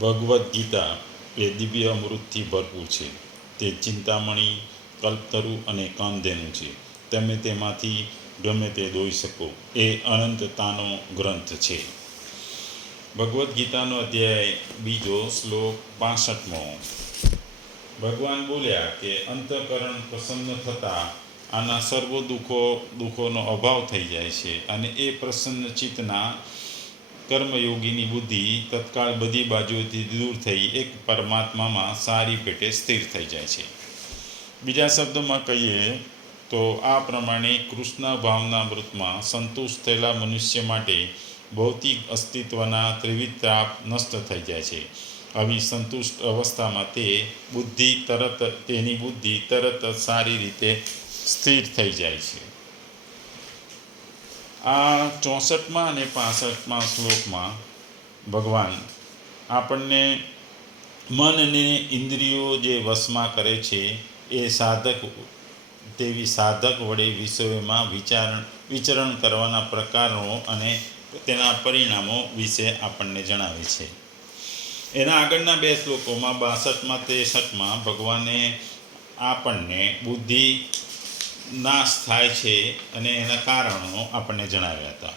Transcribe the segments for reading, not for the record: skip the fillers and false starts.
ભગવદ્ ગીતા એ દિવ્ય અમૃતથી ભરપૂર છે. તે ચિંતામણી, કલ્પતરુ અને કામધેનુ છે. તમે તેમાંથી ગમે તે દોઈ શકો. એ અનંતતાનો ગ્રંથ છે. ભગવદ્ ગીતાનો અધ્યાય 2, શ્લોક 65મો. ભગવાન બોલ્યા કે અંતઃકરણ પ્રસન્ન થતાં આના સર્વ દુઃખોનો અભાવ થઈ જાય છે અને એ પ્રસન્ન ચિત્તના કર્મયોગીની બુદ્ધિ તત્કાળ બધી બાજુઓથી દૂર થઈ એક પરમાત્મામાં સારી પેટે સ્થિર થઈ જાય છે. બીજા શબ્દોમાં કહીએ તો આ પ્રમાણે કૃષ્ણ ભાવનામૃતમાં સંતુષ્ટ થયેલા મનુષ્ય માટે ભૌતિક અસ્તિત્વના ત્રિવિધ તાપ નષ્ટ થઈ જાય છે. આવી સંતુષ્ટ અવસ્થામાં તેની બુદ્ધિ તરત જ સારી રીતે સ્થિર થઈ જાય છે. આ 64મા અને 65મા શ્લોકમાં ભગવાન આપણને મન અને ઇન્દ્રિયો જે વશમાં કરે છે એ સાધક વડે વિષયોમાં વિચરણ કરવાના પ્રકારો અને તેના પરિણામો વિશે આપણને જણાવે છે. એના આગળના 2 શ્લોકોમાં 62માં 63માં ભગવાને આપણને બુદ્ધિ નાશ થાય છે અને એના કારણો આપણને જણાવ્યા હતા.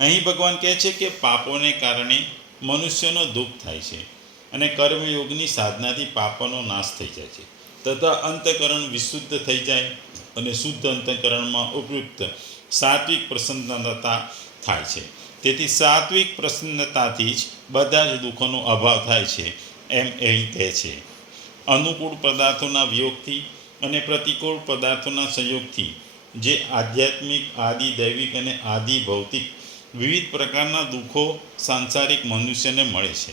અહીં ભગવાન કહે છે કે પાપોને કારણે મનુષ્યનો દુઃખ થાય છે અને કર્મયોગની સાધનાથી પાપોનો નાશ થઈ જાય છે તથા અંતઃકરણ વિશુદ્ધ થઈ જાય અને શુદ્ધ અંતઃકરણમાં ઉપયુક્ત સાત્વિક પ્રસન્નતા થાય છે. તેથી સાત્વિક પ્રસન્નતાથી જ બધા જ દુઃખોનો અભાવ થાય છે એમ અહીં કહે છે. અનુકૂળ પદાર્થોના વિયોગથી અને પ્રતિકૂળ પદાર્થોના સંયોગથી જે આધ્યાત્મિક, આદિ દૈવિક અને આદિ ભૌતિક વિવિધ પ્રકારના દુઃખો સાંસારિક મનુષ્યને મળે છે.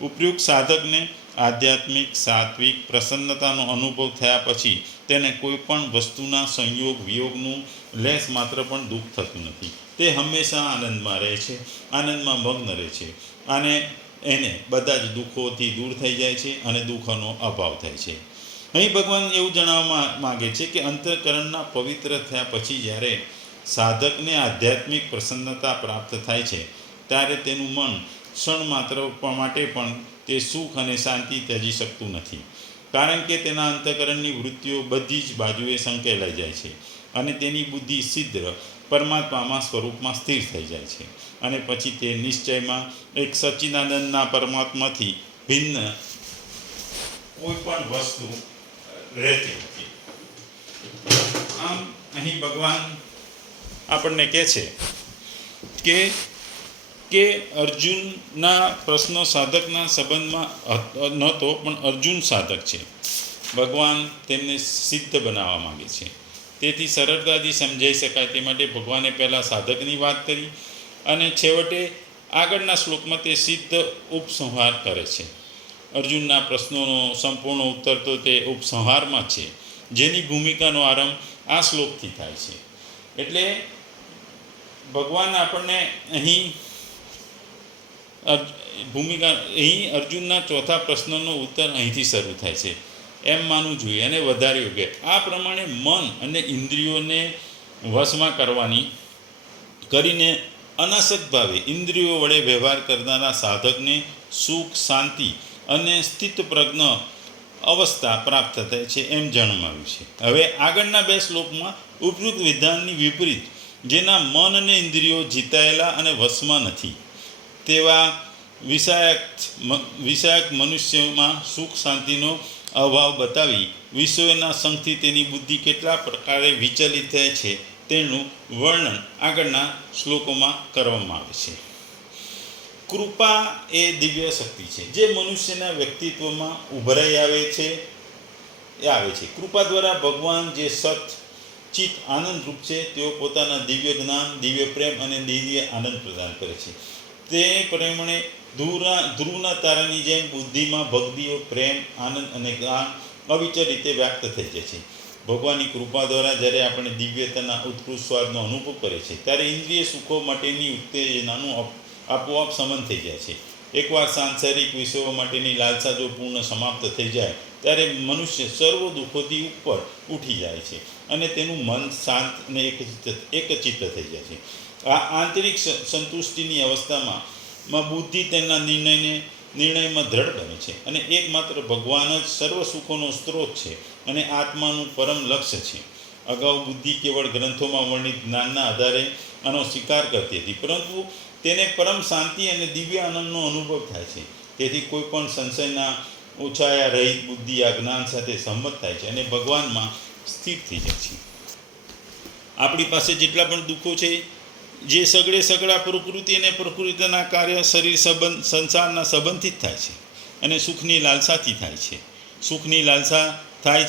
ઉપયુક્ત સાધકને આધ્યાત્મિક સાત્વિક પ્રસન્નતાનો અનુભવ થયા પછી તેને કોઈ પણ વસ્તુના સંયોગ વિયોગનું લેશ માત્ર પણ દુઃખ થતું નથી. તે હંમેશા આનંદમાં રહે છે, આનંદમાં મગ્ન રહે છે અને એને બધા જ દુઃખોથી દૂર થઈ જાય છે અને દુઃખોનો અભાવ થાય છે. અહીં ભગવાન એવું જણાવવા માગે છે કે અંતઃકરણના પવિત્ર થયા પછી જ્યારે સાધકને આધ્યાત્મિક પ્રસન્નતા પ્રાપ્ત થાય છે ત્યારે તેનું મન ક્ષણ માત્ર માટે પણ તે સુખ અને શાંતિ ત્યજી શકતું નથી. કારણ કે તેના અંતઃકરણની વૃત્તિઓ બધી જ બાજુએ સંકેલાઈ જાય છે અને તેની બુદ્ધિ સિદ્ધ પરમાત્મામાં સ્વરૂપમાં સ્થિર થઈ જાય છે અને પછી તે નિશ્ચયમાં એક સચ્ચિદાનંદના પરમાત્માથી ભિન્ન કોઈ પણ વસ્તુ રહેતી નથી. આમ અહીં ભગવાન આપણને કહે છે કે અર્જુનના પ્રશ્નો સાધકના સંબંધમાં નહોતો, પણ અર્જુન સાધક છે. ભગવાન તેમને સિદ્ધ બનાવવા માંગે છે. તેથી સરળતાથી સમજાઈ શકાય તે માટે ભગવાને પહેલાં સાધકની વાત કરી અને છેવટે આગળના શ્લોકમાં તે સિદ્ધ ઉપસંહાર કરે છે. અર્જુનના પ્રશ્નોનો સંપૂર્ણ ઉત્તર તો તે ઉપસંહારમાં છે, જેની ભૂમિકાનો આરંભ આ શ્લોકથી થાય છે. એટલે ભગવાન આપણને અહીં અર્જુનના ચોથા પ્રશ્નનો ઉત્તર અહીંથી શરૂ થાય છે એમ માનવું જોઈએ અને વધારે યોગ્ય. આ પ્રમાણે મન અને ઇન્દ્રિયોને વશમાં કરીને અનાસક્ત ભાવે ઇન્દ્રિયો વડે વ્યવહાર કરનારા સાધકને સુખ, શાંતિ અને સ્થિતપ્રજ્ઞ અવસ્થા પ્રાપ્ત થાય છે એમ જણાવ્યું છે. હવે આગળના 2 શ્લોકમાં ઉપયુક્ત વિધાનની વિપરીત જેના મન અને ઇન્દ્રિયો જીતાયેલા અને વશમાં નથી તેવા વિષયક મનુષ્યોમાં સુખ શાંતિનો અભાવ બતાવી વિષયોના સંગથી તેની બુદ્ધિ કેટલા પ્રકારે વિચલિત થાય છે તેનું વર્ણન આગળના શ્લોકોમાં કરવામાં આવે છે. કૃપા એ દિવ્ય શક્તિ છે જે મનુષ્યના વ્યક્તિત્વમાં ઉભરાઈ આવે છે. કૃપા દ્વારા ભગવાન જે સત ચિત્ત આનંદરૂપ છે તેઓ પોતાના દિવ્ય જ્ઞાન, દિવ્ય પ્રેમ અને દિવ્ય આનંદ પ્રદાન કરે છે. તે પ્રમાણે ધ્રુવના તારાની જેમ બુદ્ધિમાં ભક્તિઓ, પ્રેમ, આનંદ અને જ્ઞાન અવિચર રીતે વ્યક્ત થઈ જાય છે. ભગવાનની કૃપા દ્વારા જ્યારે આપણે દિવ્યતાના ઉત્કૃષ્ટ સ્વાદનો અનુભવ કરે છે ત્યારે ઇન્દ્રિય સુખો માટેની ઉત્તેજનાનું આપોઆપ શમન થઈ જાય છે. એકવાર સાંસારિક વિષયો માટેની લાલસા જો પૂર્ણ સમાપ્ત થઈ જાય ત્યારે મનુષ્ય સર્વ દુઃખોથી ઉપર ઉઠી જાય છે અને તેનું મન શાંત અને એકચિત્ત થઈ જાય છે. આ આંતરિક સંતુષ્ટિની અવસ્થામાં બુદ્ધિ તેના નિર્ણયને નિર્ણયમાં દ્રઢ બને છે અને એકમાત્ર ભગવાન જ સર્વ સુખોનો સ્ત્રોત છે અને આત્માનું પરમ લક્ષ્ય છે. અગાઉ બુદ્ધિ કેવળ ગ્રંથોમાં વર્ણિત જ્ઞાનના આધારે આનો સ્વીકાર કરતી હતી, પરંતુ તેને પરમ શાંતિ અને દિવ્ય આનંદનો અનુભવ થાય છે. તેથી કોઈ પણ સંશયના ઓછાયા રહિત બુદ્ધિ આ જ્ઞાન સાથે સંમત થાય છે અને ભગવાનમાં સ્થિર થઈ જાય છે. આપણી પાસે જેટલા પણ દુઃખો છે, જે સગળા પ્રકૃતિ અને પ્રકૃતિના કાર્ય શરીર સંબંધ સંસારના સંબંધિત થાય છે અને સુખની લાલસાથી થાય છે. સુખની લાલસા થાય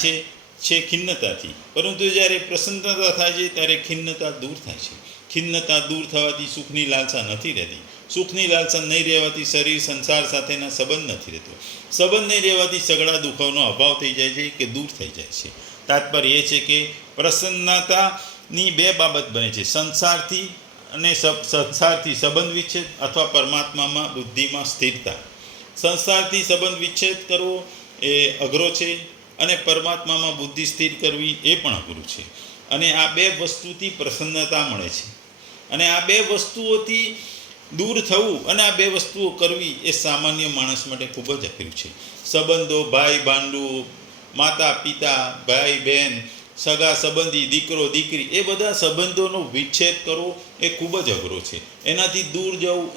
છે ખિન્નતાથી, પરંતુ જ્યારે પ્રસન્નતા થાય છે ત્યારે ખિન્નતા દૂર થાય છે. ખિન્નતા દૂર થવાથી સુખની લાલસા નથી રહેતી. સુખની લાલસા નહીં રહેવાથી શરીર સંસાર સાથેના સંબંધ નથી રહેતો. સંબંધ નહીં રહેવાથી સગળા દુઃખોનો અભાવ થઈ જાય છે કે દૂર થઈ જાય છે. તાત્પર્ય એ છે કે પ્રસન્નતાની બે બાબત બને છે: સંસારથી સંબંધ વિચ્છેદ અથવા પરમાત્મામાં બુદ્ધિમાં સ્થિરતા. સંસારથી સંબંધ વિચ્છેદ કરવો એ અઘરો છે અને પરમાત્મામાં બુદ્ધિ સ્થિર કરવી એ પણ અઘરું છે. અને આ બે વસ્તુથી પ્રસન્નતા મળે છે. અને આ બે વસ્તુઓથી દૂર થવું અને આ બે વસ્તુઓ કરવી એ સામાન્ય માણસ માટે ખૂબ જ અઘરું છે. સંબંધો, ભાઈ ભાંડુ, માતા પિતા, ભાઈ બહેન, સગા સંબંધી, દીકરો દીકરી, એ બધા સંબંધોનો વિચ્છેદ કરવો એ ખૂબ જ અઘરો છે. એનાથી દૂર જવું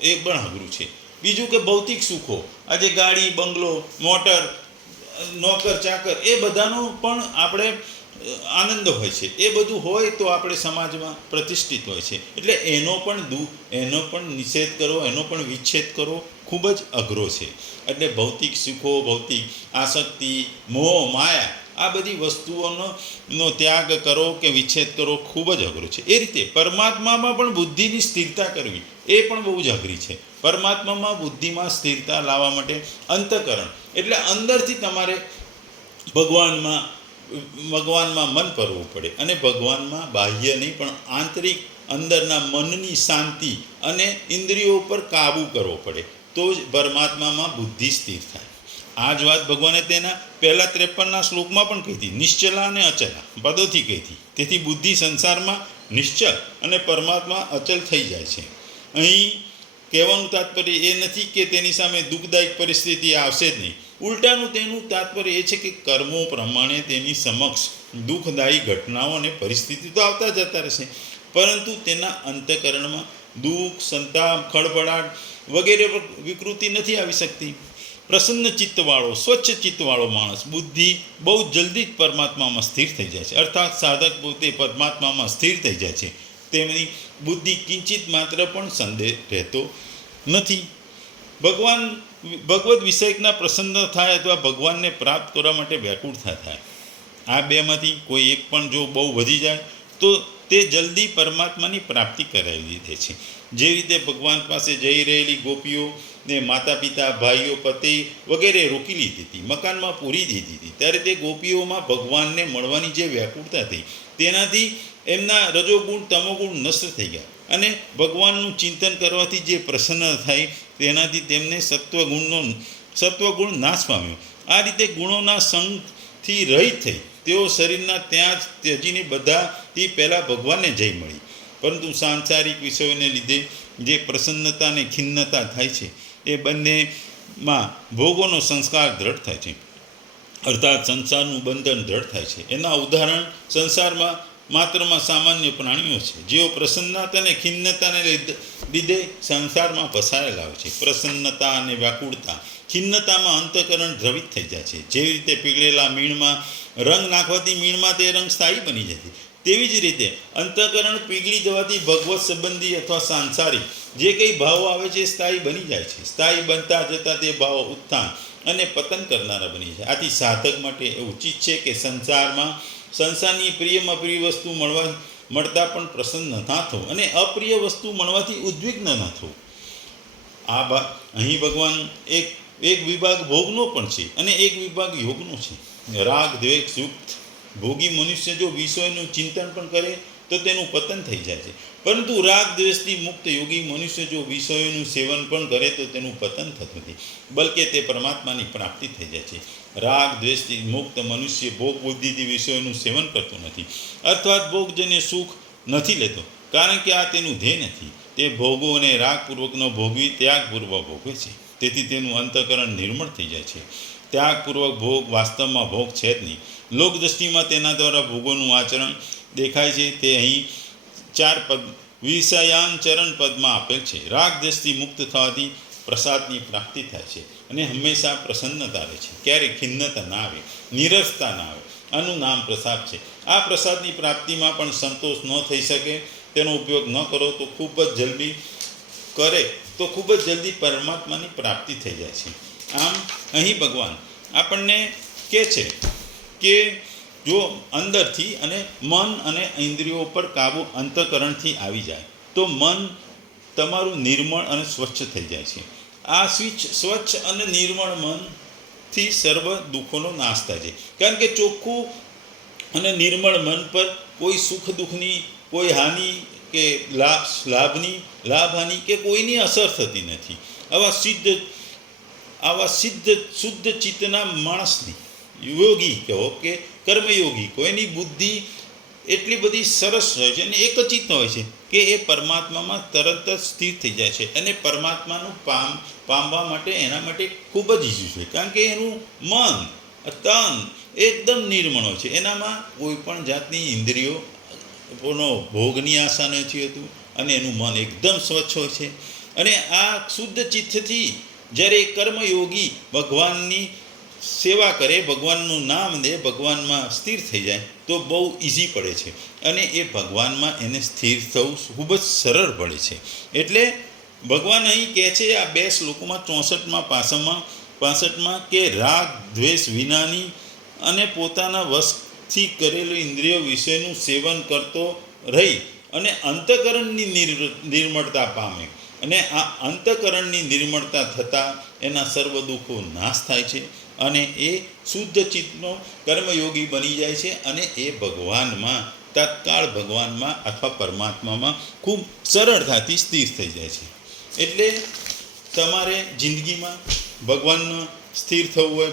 એ પણ અઘરું છે. બીજું કે ભૌતિક સુખો, આજે ગાડી, બંગલો, મોટર, નોકર ચાકર, એ બધાનો પણ આપણે આનંદ હોય છે. એ બધું હોય તો આપણે સમાજમાં પ્રતિષ્ઠિત હોય છે. એટલે એનો પણ નિષેધ કરવો, એનો પણ વિચ્છેદ કરવો ખૂબ જ અઘરો છે. એટલે ભૌતિક સુખો, ભૌતિક આસક્તિ, મોહ, માયા, આ બધી વસ્તુઓનો ત્યાગ કરો કે વિચ્છેદ કરો ખૂબ જ અઘરો છે. એ રીતે પરમાત્મામાં પણ બુદ્ધિની સ્થિરતા કરવી એ પણ બહુ જ અઘરી છે. પરમાત્મામાં બુદ્ધિમાં સ્થિરતા લાવવા માટે અંતઃકરણ એટલે અંદરથી તમારે ભગવાનમાં મન કરવું પડે અને ભગવાનમાં બાહ્ય નહીં પણ આંતરિક અંદરના મનની શાંતિ અને ઇન્દ્રિયો ઉપર કાબૂ કરવો પડે, તો જ પરમાત્મામાં બુદ્ધિ સ્થિર થાય. આ જ વાત ભગવાને તેના પહેલા 53ના શ્લોકમાં પણ કહી હતી. નિશ્ચલા અને અચલા પદોથી કહી હતી. તેથી બુદ્ધિ સંસારમાં નિશ્ચલ અને પરમાત્મા અચલ થઈ જાય છે. અહીં કહેવાનું તાત્પર્ય એ નથી કે તેની સામે દુઃખદાયક પરિસ્થિતિ આવશે જ નહીં. ઉલટાનું તેનું તાત્પર્ય એ છે કે કર્મો પ્રમાણે તેની સમક્ષ દુઃખદાયી ઘટનાઓ અને પરિસ્થિતિ તો આવતા જતા રહેશે, પરંતુ તેના અંતઃકરણમાં દુઃખ, સંતાપ, ખળભળાટ વગેરે વિકૃતિ નથી આવી શકતી. પ્રસન્ન ચિત્તવાળો, સ્વચ્છ ચિત્તવાળો માણસ બુદ્ધિ બહુ જલ્દી જ પરમાત્મામાં સ્થિર થઈ જાય છે. અર્થાત સાધક પોતે પરમાત્મામાં સ્થિર થઈ જાય છે. તેમની બુદ્ધિ કિંચિત માત્ર પણ સંદેહ રહેતો નથી. ભગવદ વિષયકના પ્રસન્ન થાય અથવા ભગવાનને પ્રાપ્ત કરવા માટે વ્યાકુળતા થાય. આ બેમાંથી કોઈ એક પણ જો બહુ વધી જાય તો તે જલ્દી પરમાત્માની પ્રાપ્તિ કરાવી દે છે. જે રીતે ભગવાન પાસે જઈ રહેલી ગોપીઓ ને માતા પિતા, ભાઈઓ, પતિ વગેરે રોકી લીધી હતી, મકાનમાં પૂરી દીધી હતી, ત્યારે તે ગોપીઓમાં ભગવાનને મળવાની જે વ્યાકુળતા હતી તેનાથી એમના રજોગુણ તમોગુણ નષ્ટ થઈ ગયા અને ભગવાનનું ચિંતન કરવાથી જે પ્રસન્ન થાય તેનાથી તેમને સત્વગુણ નાશ પામ્યો. આ રીતે ગુણોના સંગથી રહિત થઈ તેઓ શરીરના ત્યાં જ ત્યજીને બધાથી પહેલાં ભગવાનને જઈ મળી. પરંતુ સાંસારિક વિષયોને લીધે જે પ્રસન્નતા અને ખિન્નતા થાય છે એ બંનેમાં ભોગોનો સંસ્કાર દ્રઢ થાય છે, અર્થાત સંસારનું બંધન દ્રઢ થાય છે. એના ઉદાહરણ સંસારમાં માત્રમાં સામાન્ય પ્રાણીઓ છે, જેઓ પ્રસન્નતા અને ખિન્નતાને લીધે સંસારમાં ફસાયેલા હોય છે. પ્રસન્નતા અને વ્યાકુળતા, ખિન્નતામાં અંતઃકરણ દ્રવિત થઈ જાય છે. જેવી રીતે પીગળેલા મીણમાં રંગ નાખવાથી મીણમાં તે રંગ સ્થાયી બની જાય છે, તેવી જ રીતે અંતઃકરણ પીગળી જવાથી ભગવત સંબંધી અથવા સાંસારિક જે કંઈ ભાવો આવે છે સ્થાયી બની જાય છે. સ્થાયી બનતા જતાં તે ભાવો ઉત્થાન અને પતન કરનારા બની જાય. આથી સાધક માટે એ ઉચિત છે કે સંસારની પ્રિયમાં પ્રિય વસ્તુ મળતા પણ પ્રસન્ન ના થવું અને અપ્રિય વસ્તુ મળવાથી ઉદ્વિગ્ન ન થવું. અહીં ભગવાન એક વિભાગ ભોગનો પણ છે અને એક વિભાગ યોગનો છે. રાગ દ્વેષ યુક્ત ભોગી મનુષ્ય જો વિષયોનું ચિંતન પણ કરે તો તેનું પતન થઈ જાય છે, પરંતુ રાગ દ્વેષથી મુક્ત યોગી મનુષ્ય જો વિષયોનું સેવન પણ કરે તો તેનું પતન થતું નથી, બલકે તે પરમાત્માની પ્રાપ્તિ થઈ જાય છે. રાગ દ્વેષથી મુક્ત મનુષ્ય ભોગ બુદ્ધિથી વિષયોનું સેવન કરતો નથી, અર્થાત ભોગજન્ય સુખ નથી લેતો, કારણ કે આ તેનું ધ્યેય નથી. તે ભોગોને રાગપૂર્વકનો ભોગવી ત્યાગપૂર્વક ભોગવે છે. તેથી તેનું અંતઃકરણ નિર્મળ થઈ જાય છે. ત્યાગપૂર્વક ભોગ વાસ્તવમાં ભોગ છે જ નહીં. લોકદૃષ્ટિમાં તેના દ્વારા ભોગોનું આચરણ દેખાય છે. તે અહીં 4 પદ વિષયાન ચરણ પદમાં આપેલ છે. રાગ દ્વેષથી મુક્ત થવાથી પ્રસાદની પ્રાપ્તિ થાય છે અને હંમેશા પ્રસન્નતા રહે છે. ક્યારેય ખિન્નતા ના આવે, નીરસતા ના આવે. આનું નામ પ્રસાદ છે. આ પ્રસાદની પ્રાપ્તિમાં પણ સંતોષ ન થઈ શકે. તેનો ઉપયોગ ન કરો તો ખૂબ જ જલ્દી પરમાત્માની પ્રાપ્તિ થઈ જાય છે. આમ અહીં ભગવાન આપણને કહે છે કે જો અંદરથી અને મન અને ઇન્દ્રિયો પર કાબુ અંતઃકરણથી આવી જાય તો મન તમારું નિર્મળ અને સ્વચ્છ થઈ જાય છે. આ સ્વચ્છ અને નિર્મળ મનથી સર્વ દુઃખોનો નાશ થાય છે. કારણ કે ચોખ્ખું અને નિર્મળ મન પર કોઈ સુખ દુઃખની, કોઈ હાનિ કે લાભ હાનિ કે કોઈની અસર થતી નથી. આવા શુદ્ધ ચિત્તના માણસની, યોગી કહો કે કર્મયોગી, કોઈની બુદ્ધિ એટલી બધી સરસ હોય છે અને એકચિત્ત હોય છે કે એ પરમાત્મામાં તરત જ સ્થિર થઈ જાય છે. અને પરમાત્માનું પામવા માટે એના માટે ખૂબ જ ઈઝી છે. કારણ કે એનું મન તન એકદમ નિર્મળ હોય છે. એનામાં કોઈ પણ જાતની ઇન્દ્રિયોનો ભોગની આશા નથી હોતું અને એનું મન એકદમ સ્વચ્છ હોય છે. અને આ શુદ્ધ ચિત્તથી જ્યારે કર્મયોગી ભગવાનની સેવા કરે, ભગવાનનું નામ દે, ભગવાનમાં સ્થિર થઈ જાય તો બહુ ઇઝી પડે છે અને એ ભગવાનમાં એને સ્થિર થવું ખૂબ જ સરળ પડે છે. એટલે ભગવાન અહીં કહે છે આ 2 શ્લોકોમાં 64માં કે રાગ દ્વેષ વિનાની અને પોતાના વશથી કરેલું ઇન્દ્રિયો વિષયનું સેવન કરતો રહી અને અંતઃકરણની નિર્મળતા પામે. અને આ અંતઃકરણની નિર્મળતા થતાં એના સર્વ દુઃખો નાશ થાય છે અને એ શુદ્ધ ચિત્તનો કર્મયોગી બની જાય છે અને એ ભગવાનમાં, તત્કાળ ભગવાનમાં અથવા પરમાત્મામાં ખૂબ સરળતાથી સ્થિર થઈ જાય છે. એટલે તમારે જિંદગીમાં ભગવાનમાં સ્થિર થવું હોય,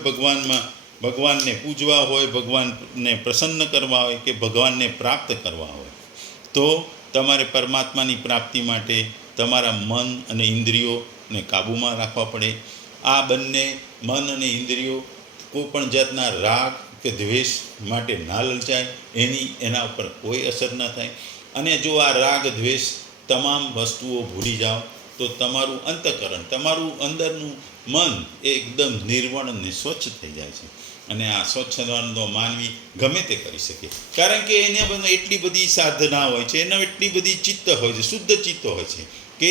ભગવાનને પૂજવા હોય, ભગવાનને પ્રસન્ન કરવા હોય કે ભગવાનને પ્રાપ્ત કરવા હોય તો તમારે પરમાત્માની પ્રાપ્તિ માટે તમારા મન અને ઇન્દ્રિયોને કાબૂમાં રાખવા પડે. આ બંને મન અને ઇન્દ્રિયો કોઈ પણ જાતના રાગ કે દ્વેષ માટે ના લલચાય, એના ઉપર કોઈ અસર ન થાય. અને જો આ રાગ દ્વેષ તમામ વસ્તુઓ ભૂલી જાઓ તો તમારું અંતઃકરણ, તમારું અંદરનું મન એ એકદમ નિર્મળ અને સ્વચ્છ થઈ જાય છે. અને આ સ્વચ્છતાનો માનવી ગમે તે કરી શકે. કારણ કે એને એટલી બધી સાધના હોય છે, એના એટલી બધી ચિત્ત હોય છે, શુદ્ધ ચિત્ત હોય છે કે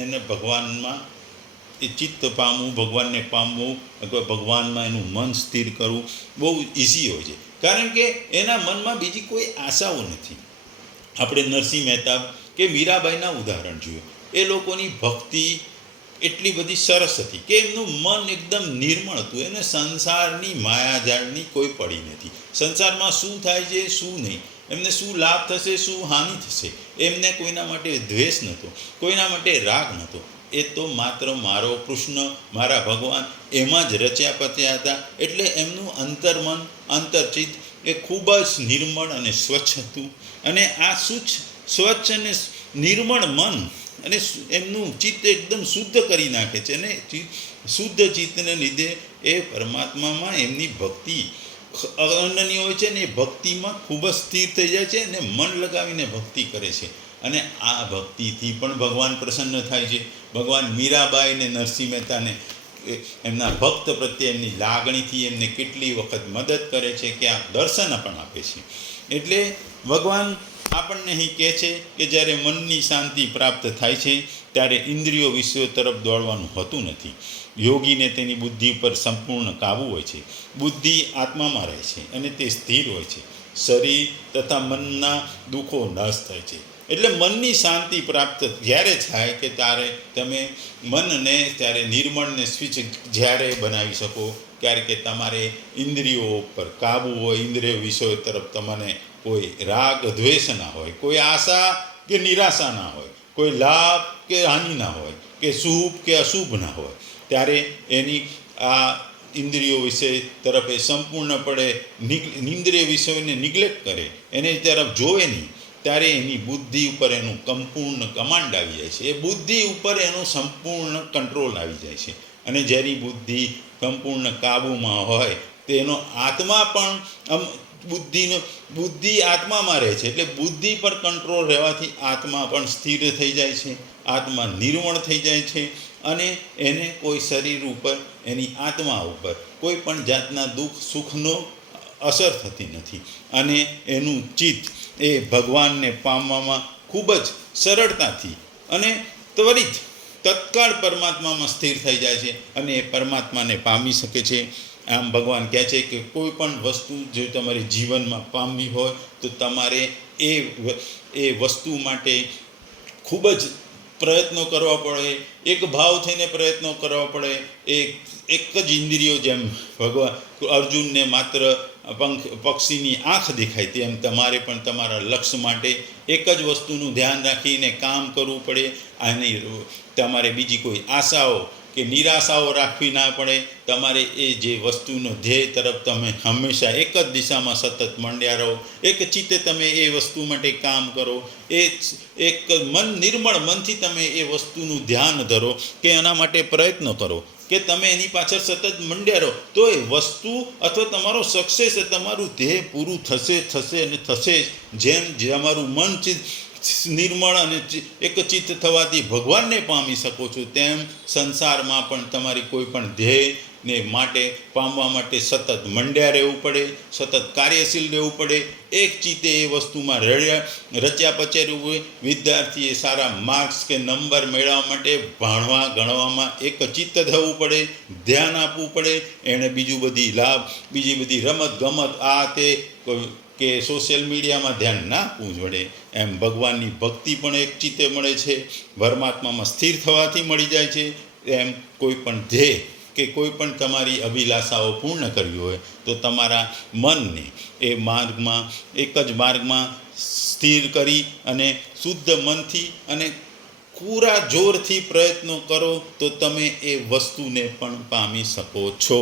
એને ભગવાનમાં એ ચિત્ત પામવું, ભગવાનને પામવું અથવા ભગવાનમાં એનું મન સ્થિર કરવું બહુ ઇઝી હોય છે. કારણ કે એના મનમાં બીજી કોઈ આશાઓ નથી. આપણે નરસિંહ મહેતા કે મીરાબાઈના ઉદાહરણ જોઈએ. એ લોકોની ભક્તિ એટલી બધી સરસ હતી કે એમનું મન એકદમ નિર્મળ હતું. એને સંસારની માયાજાળની કોઈ પડી નથી. સંસારમાં શું થાય છે, શું નહીં, એમને શું લાભ થશે, શું હાનિ થશે, એમને કોઈના માટે દ્વેષ નહોતો, કોઈના માટે રાગ નહોતો. એ તો માત્ર મારો કૃષ્ણ, મારા ભગવાન એમાં જ રચ્યા પચ્યા હતા. એટલે એમનું અંતર્મન, અંતરચિત્ત એ ખૂબ જ નિર્મળ અને સ્વચ્છ હતું. અને આ સ્વચ્છ અને નિર્મળ મન અને એમનું ચિત્ત એકદમ શુદ્ધ કરી નાખે છે. અને શુદ્ધ ચિત્તને લીધે એ પરમાત્મામાં એમની ભક્તિ અનન્ય હોય છે ને એ ભક્તિમાં ખૂબ જ સ્થિર થઈ જાય છે અને મન લગાવીને ભક્તિ કરે છે. અને આ ભક્તિથી પણ ભગવાન પ્રસન્ન થાય છે. ભગવાન મીરાબાઈ ને નરસિંહ મહેતાને એમના ભક્ત પ્રત્યે એમની લાગણીથી એમને કેટલી વખત મદદ કરે છે કે આ દર્શન પણ આપે છે. એટલે ભગવાન આપણને અહીં કહે છે કે જ્યારે મનની શાંતિ પ્રાપ્ત થાય છે ત્યારે ઇન્દ્રિયો વિષયો તરફ દોડવાનું હોતું નથી. યોગીને તેની બુદ્ધિ પર સંપૂર્ણ કાબુ હોય છે. બુદ્ધિ આત્મામાં રહે છે અને તે સ્થિર હોય છે. શરીર તથા મનના દુઃખો નાશ થાય છે. એટલે મનની શાંતિ પ્રાપ્ત જ્યારે થાય કે ત્યારે તમે મનને ત્યારે નિર્મળને સ્વિચ જ્યારે બનાવી શકો ત્યારે કે તમારે ઇન્દ્રિયો પર કાબુ હોય, ઇન્દ્રિય વિષયો તરફ તમને કોઈ રાગ દ્વેષ ના હોય, કોઈ આશા કે નિરાશા ના હોય, કોઈ લાભ કે હાનિ ના હોય, કે શુભ કે અશુભ ના હોય, ત્યારે એની આ ઇન્દ્રિયો વિષય તરફ એ સંપૂર્ણપણે ઇન્દ્રિય વિષયોને નિગ્લેક્ટ કરે, એની તરફ જોવે નહીં ત્યારે એની બુદ્ધિ ઉપર એનું સંપૂર્ણ કમાન્ડ આવી જાય છે. એ બુદ્ધિ ઉપર એનો સંપૂર્ણ કંટ્રોલ આવી જાય છે. અને જેની બુદ્ધિ સંપૂર્ણ કાબૂમાં હોય તેનો આત્મા પણ બુદ્ધિ આત્મામાં રહે છે. એટલે બુદ્ધિ પર કંટ્રોલ રહેવાથી આત્મા પણ સ્થિર થઈ જાય છે, આત્મા નિર્મળ થઈ જાય છે. અને એને કોઈ શરીર ઉપર, એની આત્મા ઉપર કોઈ પણ જાતના દુઃખ સુખનો અસર થતી નથી. અને એનું ચિત્ત એ ભગવાનને પામવામાં ખૂબ જ સરળતાથી અને ત્વરિત તત્કાળ પરમાત્મામાં સ્થિર થઈ જાય છે અને એ પરમાત્માને પામી શકે છે. આમ ભગવાન કહે છે કે કોઈ પણ વસ્તુ જો તમારે જીવનમાં પામવી હોય તો તમારે એ વસ્તુ માટે ખૂબ જ પ્રયત્નો કરવા પડે, એક ભાવ થઈને પ્રયત્નો કરવા પડે. એક જ ઇન્દ્રિયો, જેમ ભગવાન અર્જુનને માત્ર પક્ષીની આંખ દેખાય તેમ તમારે પણ તમારા લક્ષ્ય માટે એક જ વસ્તુનું ધ્યાન રાખીને કામ કરવું પડે. આની તમારે બીજી કોઈ આશાઓ કે નિરાશાઓ રાખવી ના પડે. તમારે એ જે વસ્તુનો ધ્યેય તરફ તમે હંમેશા એક જ દિશામાં સતત મંડ્યા રહો, એક ચિત્તે તમે એ વસ્તુ માટે કામ કરો. એક નિર્મળ મનથી તમે એ વસ્તુનું ધ્યાન ધરો કે એના માટે પ્રયત્નો કરો કે તમે એની પાછળ સતત મંડ્યા રહો, તો એ વસ્તુ અથવા તમારો સક્સેસ, તમારું ધ્યેય પૂરું થશે અને થશે. જેમ તમારું મન નિર્મળ અને એકચિત્ત થવાથી ભગવાનને પામી શકો છો, તેમ સંસારમાં પણ તમારી કોઈ પણ ધ્યેયને માટે પામવા માટે સતત મંડ્યા રહેવું પડે, સતત કાર્યશીલ રહેવું પડે. એક ચિત્તે એ વસ્તુમાં રચ્યા પચેરું હોય. વિદ્યાર્થીએ સારા માર્ક્સ કે નંબર મેળવવા માટે ભણવા ગણવામાં એક ચિત્ત થવું પડે, ધ્યાન આપવું પડે. એણે બીજી બધી રમત ગમત આ તે કે સોશિયલ મીડિયામાં ધ્યાન ના આપવું પડે. એમ ભગવાનની ભક્તિ પણ એક ચિત્તે મળે છે, પરમાત્મામાં સ્થિર થવાથી મળી જાય છે. એમ કોઈ પણ ધ્યેય કે કોઈ પણ તમારી અભિલાષાઓ પૂર્ણ કરવી હોય તો તમારા મનને એ માર્ગમાં, એક જ માર્ગમાં સ્થિર કરી અને શુદ્ધ મનથી અને પૂરા જોરથી પ્રયત્નો કરો તો તમે એ વસ્તુને પણ પામી શકો છો.